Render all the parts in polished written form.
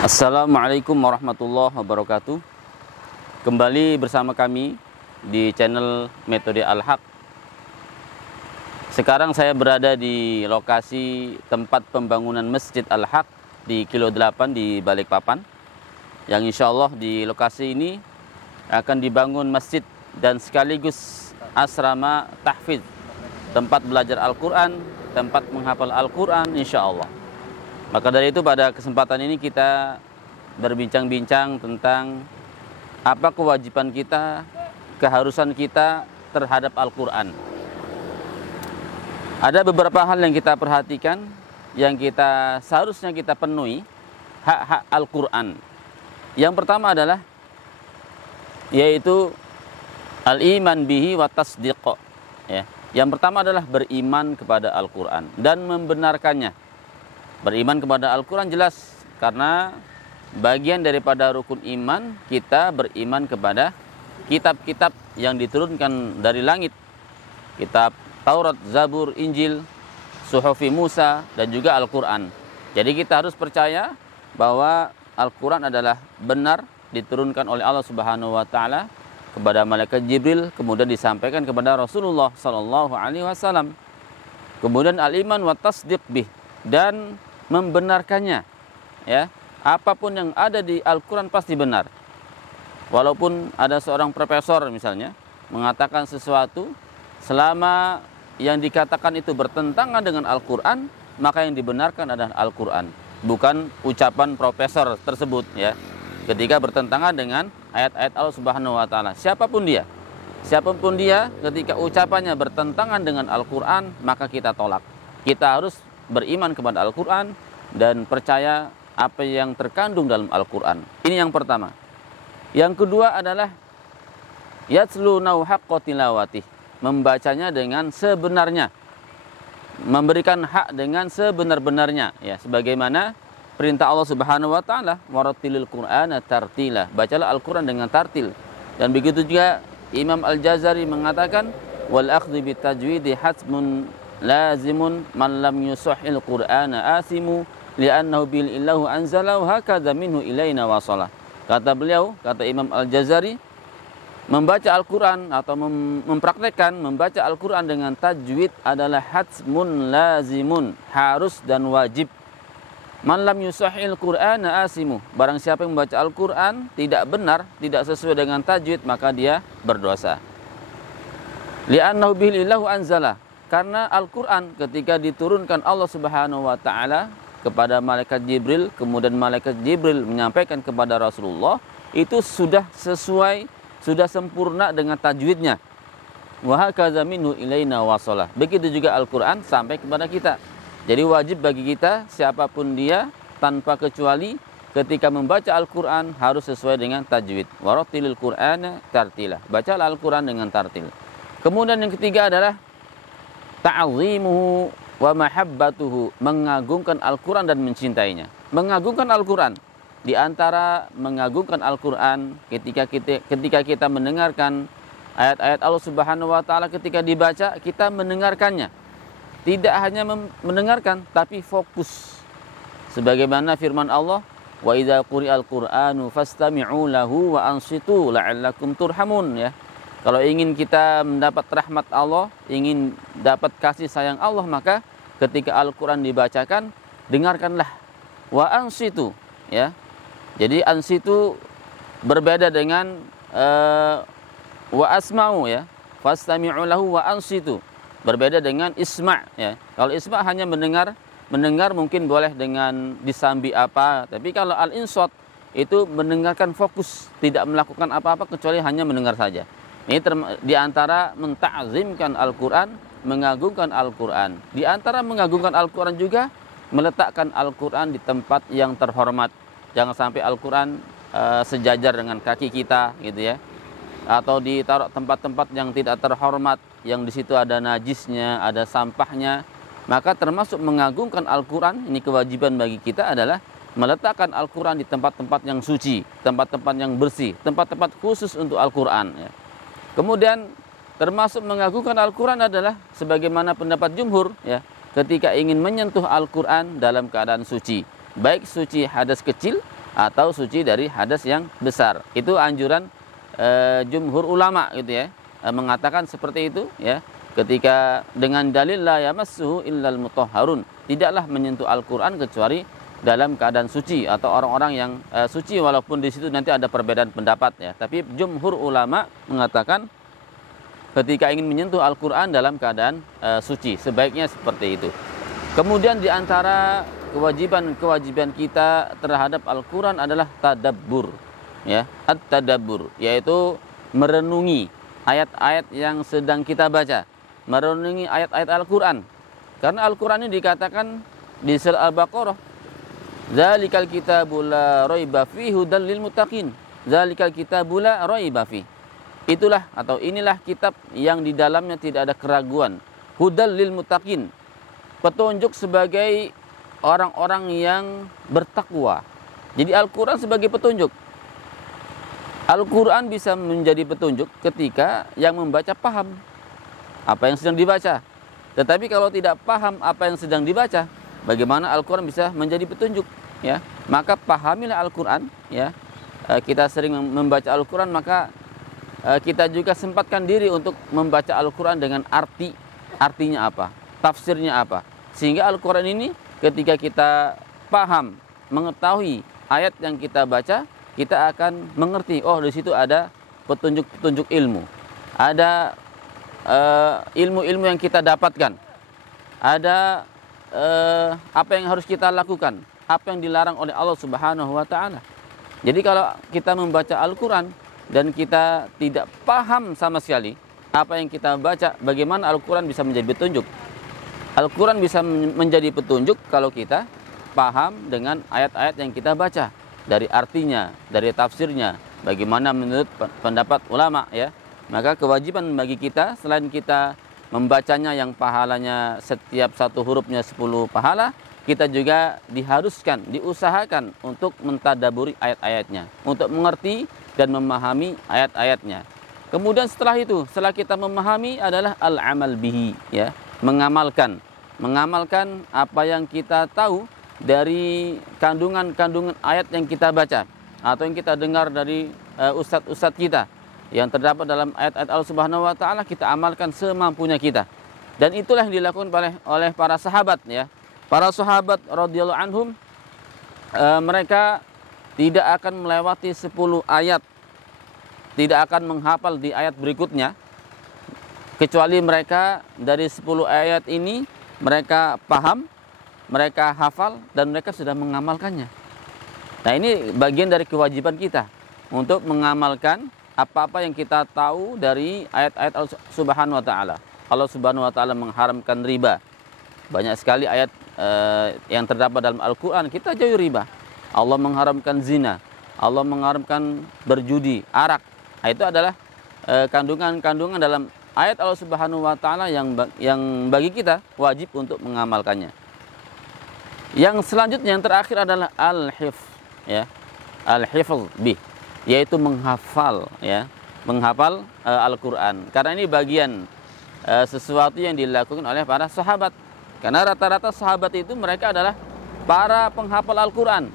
Assalamualaikum warahmatullahi wabarakatuh. Kembali bersama kami di channel Metode Al-Haq. Sekarang saya berada di lokasi tempat pembangunan Masjid Al-Haq di Kilo 8 di Balikpapan. Yang insya Allah di lokasi ini akan dibangun masjid dan sekaligus asrama tahfidz, tempat belajar Al-Quran, tempat menghafal Al-Quran insya Allah. Maka dari itu pada kesempatan ini kita berbincang-bincang tentang apa kewajiban kita, keharusan kita terhadap Al-Quran. Ada beberapa hal yang kita perhatikan, yang seharusnya kita penuhi, hak-hak Al-Quran. Yang pertama adalah yaitu al-iman bihi wa tasdiq. Ya. Yang pertama adalah beriman kepada Al-Quran dan membenarkannya. Beriman kepada Al-Quran jelas, karena bagian daripada rukun iman kita beriman kepada kitab-kitab yang diturunkan dari langit. Kitab Taurat, Zabur, Injil, Suhufi Musa, dan juga Al-Quran. Jadi kita harus percaya bahwa Al-Quran adalah benar diturunkan oleh Allah Subhanahu wa Ta'ala kepada malaikat Jibril, kemudian disampaikan kepada Rasulullah Sallallahu Alaihi Wasallam. Kemudian al-iman wa tasdiq bih, dan membenarkannya, ya, apapun yang ada di Al-Quran pasti benar. Walaupun ada seorang profesor misalnya mengatakan sesuatu, selama yang dikatakan itu bertentangan dengan Al-Quran, maka yang dibenarkan adalah Al-Quran, bukan ucapan profesor tersebut, ya. Ketika bertentangan dengan ayat-ayat Allah Subhanahu wa Ta'ala, siapapun dia, ketika ucapannya bertentangan dengan Al-Quran, maka kita tolak. Kita harus beriman kepada Al-Quran dan percaya apa yang terkandung dalam Al-Quran. Ini yang pertama. Yang kedua adalah yatlunau haqqa tilawatih, membacanya dengan sebenarnya, memberikan hak dengan sebenar-benarnya, ya, sebagaimana perintah Allah Subhanahu wa Ta'ala, warattilil Qur'ana tartila, bacalah Al-Quran dengan tartil. Dan begitu juga Imam Al-Jazari mengatakan, wal akhdhu bitajwidi hasmun lazimun man lam yusahhil Qur'ana asimu li'annahu bil illahu anzalahu hakadha minhu ilaina wasalah. Kata beliau, kata Imam Al-Jazari, membaca Al-Quran atau mempraktekkan membaca Al-Quran dengan tajwid adalah hasmun lazimun, harus dan wajib. Man lam yusahhil Qur'ana asimu, barang siapa yang membaca Al-Quran tidak benar, tidak sesuai dengan tajwid, maka dia berdosa. Li'annahu bil illahu anzalah, karena Al-Quran ketika diturunkan Allah Subhanahu wa Ta'ala kepada malaikat Jibril, kemudian malaikat Jibril menyampaikan kepada Rasulullah, itu sudah sesuai, sudah sempurna dengan tajwidnya. Wa hakadza minhu ilaina wasalah. Begitu juga Al-Quran sampai kepada kita. Jadi wajib bagi kita, siapapun dia, tanpa kecuali, ketika membaca Al-Quran harus sesuai dengan tajwid. Warattilil Qur'ana tartila, bacalah Al-Quran dengan tartil. Kemudian yang ketiga adalah ta'zimuhu wa mahabbatuhu, mengagungkan Al-Quran dan mencintainya. Mengagungkan Al-Quran, di antara mengagungkan Al-Quran ketika kita mendengarkan ayat-ayat Allah Subhanahu wa Ta'ala, ketika dibaca kita mendengarkannya. Tidak hanya mendengarkan, tapi fokus. Sebagaimana firman Allah, wa idza quri'al Qur'anu fastami'u lahu wa ansitu la'allakum turhamun, ya. Kalau ingin kita mendapat rahmat Allah, ingin dapat kasih sayang Allah, maka ketika Al-Quran dibacakan, dengarkanlah. Wa ansitu, ya. Jadi ansitu berbeda dengan wa asma'u, ya. Fastami'u lahu wa ansitu, berbeda dengan isma', ya. Kalau isma' hanya mendengar mungkin boleh dengan disambi apa, tapi kalau al-insat itu mendengarkan fokus, tidak melakukan apa-apa kecuali hanya mendengar saja. Ini di antara menta'zimkan Al-Quran, mengagungkan Al-Quran. Di antara mengagungkan Al-Quran juga meletakkan Al-Quran di tempat yang terhormat. Jangan sampai Al-Quran sejajar dengan kaki kita, gitu, ya. Atau ditaruh tempat-tempat yang tidak terhormat, yang di situ ada najisnya, ada sampahnya. Maka termasuk mengagungkan Al-Quran, ini kewajiban bagi kita adalah meletakkan Al-Quran di tempat-tempat yang suci, tempat-tempat yang bersih, tempat-tempat khusus untuk Al-Quran, ya. Kemudian termasuk mengagungkan Al-Quran adalah sebagaimana pendapat jumhur, ya, ketika ingin menyentuh Al-Quran dalam keadaan suci, baik suci hadas kecil atau suci dari hadas yang besar. Itu anjuran jumhur ulama gitu ya, mengatakan seperti itu ya, ketika dengan dalil la yamassuhu illal mutahharun, tidaklah menyentuh Al-Qur'an kecuali dalam keadaan suci atau orang-orang yang suci, walaupun di situ nanti ada perbedaan pendapat ya. Tapi jumhur ulama mengatakan ketika ingin menyentuh Al-Qur'an dalam keadaan suci, sebaiknya seperti itu. Kemudian di antara kewajiban kita terhadap Al-Qur'an adalah tadabbur ya, at-tadabbur, yaitu merenungi ayat-ayat yang sedang kita baca, merenungi ayat-ayat Al-Qur'an. Karena Al-Qur'an ini dikatakan di surah Al-Baqarah, zalikal kitabu la raiba fihi hudal lil muttaqin. Zalikal kitabu la raiba fihi. Itulah atau inilah kitab yang di dalamnya tidak ada keraguan. Hudal lil muttaqin. Petunjuk sebagai orang-orang yang bertakwa. Jadi Al-Qur'an sebagai petunjuk. Al-Qur'an bisa menjadi petunjuk ketika yang membaca paham apa yang sedang dibaca. Tetapi kalau tidak paham apa yang sedang dibaca, bagaimana Al-Qur'an bisa menjadi petunjuk ya? Maka pahamilah Al-Qur'an ya. Kita sering membaca Al-Qur'an, maka kita juga sempatkan diri untuk membaca Al-Qur'an dengan artinya apa, tafsirnya apa. Sehingga Al-Qur'an ini ketika kita paham, mengetahui ayat yang kita baca, kita akan mengerti, oh di situ ada petunjuk-petunjuk ilmu. Ada ilmu-ilmu yang kita dapatkan. Ada apa yang harus kita lakukan, apa yang dilarang oleh Allah Subhanahu wa taala. Jadi kalau kita membaca Al-Qur'an dan kita tidak paham sama sekali apa yang kita baca, bagaimana Al-Qur'an bisa menjadi petunjuk? Al-Qur'an bisa menjadi petunjuk kalau kita paham dengan ayat-ayat yang kita baca, dari artinya, dari tafsirnya, bagaimana menurut pendapat ulama ya. Maka kewajiban bagi kita, selain kita membacanya yang pahalanya setiap satu hurufnya 10 pahala, kita juga diharuskan, diusahakan untuk mentadaburi ayat-ayatnya, untuk mengerti dan memahami ayat-ayatnya. Kemudian setelah itu, setelah kita memahami adalah al-amal bihi ya, mengamalkan apa yang kita tahu dari kandungan-kandungan ayat yang kita baca atau yang kita dengar dari ustadz-ustadz kita yang terdapat dalam ayat-ayat Allah Subhanahu wa taala, kita amalkan semampunya kita. Dan itulah yang dilakukan oleh para sahabat ya. Para sahabat radhiyallahu anhum, mereka tidak akan melewati 10 ayat, tidak akan menghafal di ayat berikutnya, kecuali mereka dari 10 ayat ini mereka paham, mereka hafal, dan mereka sudah mengamalkannya. Nah, ini bagian dari kewajiban kita untuk mengamalkan apa-apa yang kita tahu dari ayat-ayat Allah Subhanahu wa taala. Allah Subhanahu wa taala mengharamkan riba. Banyak sekali ayat yang terdapat dalam Al-Qur'an, kita jauhi riba. Allah mengharamkan zina, Allah mengharamkan berjudi, arak. Nah, itu adalah kandungan-kandungan dalam ayat Allah Subhanahu wa taala yang bagi kita wajib untuk mengamalkannya. Yang selanjutnya, yang terakhir adalah al-hifz ya. Al-hifz bih, yaitu menghafal ya, menghafal Al-Qur'an. Karena ini bagian sesuatu yang dilakukan oleh para sahabat. Karena rata-rata sahabat itu mereka adalah para penghafal Al-Qur'an.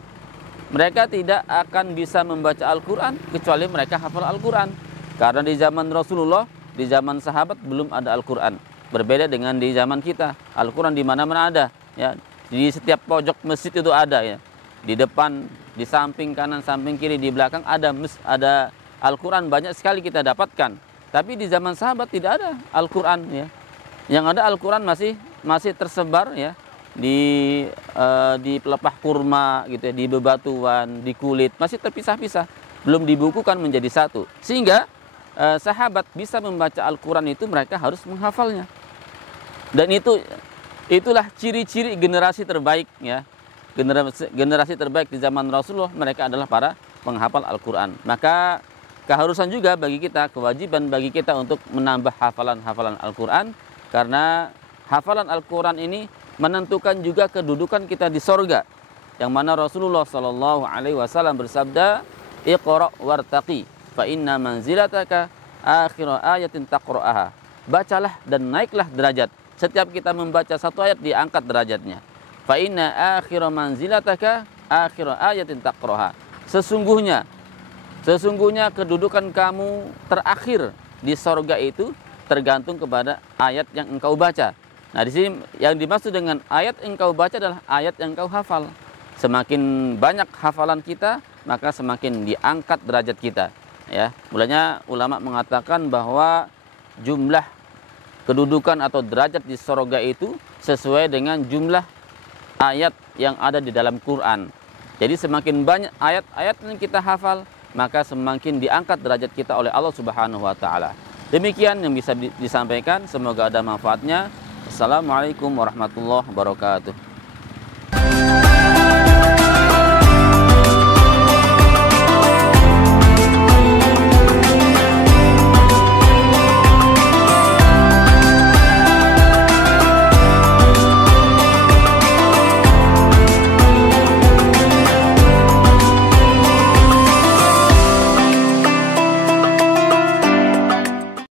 Mereka tidak akan bisa membaca Al-Qur'an kecuali mereka hafal Al-Qur'an. Karena di zaman Rasulullah, di zaman sahabat belum ada Al-Qur'an. Berbeda dengan di zaman kita. Al-Qur'an di mana-mana ada ya. Di setiap pojok masjid itu ada ya. Di depan, di samping kanan, samping kiri, di belakang ada Al-Qur'an, banyak sekali kita dapatkan. Tapi di zaman sahabat tidak ada Al-Qur'an ya. Yang ada Al-Qur'an masih tersebar ya di pelepah kurma gitu ya, di bebatuan, di kulit, masih terpisah-pisah, belum dibukukan menjadi satu. Sehingga sahabat bisa membaca Al-Qur'an itu mereka harus menghafalnya. Dan itulah ciri-ciri generasi terbaik ya. Generasi terbaik di zaman Rasulullah, mereka adalah para penghafal Al-Qur'an. Maka keharusan juga bagi kita, kewajiban bagi kita untuk menambah hafalan-hafalan Al-Qur'an, karena hafalan Al-Qur'an ini menentukan juga kedudukan kita di sorga, yang mana Rasulullah Shallallahu Alaihi Wasallam bersabda, Iqra wartaqi, fa inna manzilataka akhir ayatin taqra'aha. Bacalah dan naiklah derajat. Setiap kita membaca satu ayat diangkat derajatnya. Fa inna akhir manzilataka akhir ayatin taqra'aha. Sesungguhnya kedudukan kamu terakhir di sorga itu tergantung kepada ayat yang engkau baca. Nah, di sini yang dimaksud dengan ayat yang engkau baca adalah ayat yang engkau hafal. Semakin banyak hafalan kita, maka semakin diangkat derajat kita. Ya, mulanya ulama mengatakan bahwa jumlah kedudukan atau derajat di sorga itu sesuai dengan jumlah ayat yang ada di dalam Quran. Jadi semakin banyak ayat-ayat yang kita hafal, maka semakin diangkat derajat kita oleh Allah Subhanahu wa taala. Demikian yang bisa disampaikan, semoga ada manfaatnya. Assalamualaikum warahmatullahi wabarakatuh.